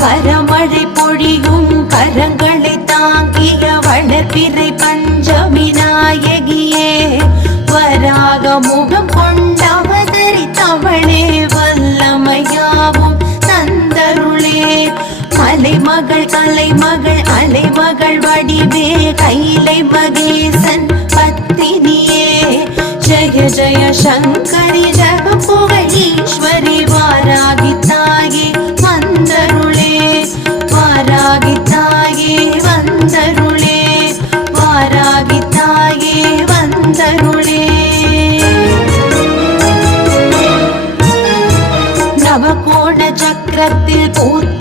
வரமழை பொழியும் கரங்களை தாங்கிய வளர்பிறை பஞ்சமி நாயகியே வராக முகம் கொண்டவதரித்தவளே வல்லமையாவும் தந்தருளே மலைமகள் கலைமகள் அலைமகள் வடிவே கைலை மகேசன் பத்தினியே ஜய ஜய சங்கரி ஜக புகழ் ஈஸ்வரி வாராகி தாயே வந்தருளே வாராகி தாயே வந்தருளே வாராகி தாயே வந்தருளே நவகோண சக்கரத்தில் பூத்த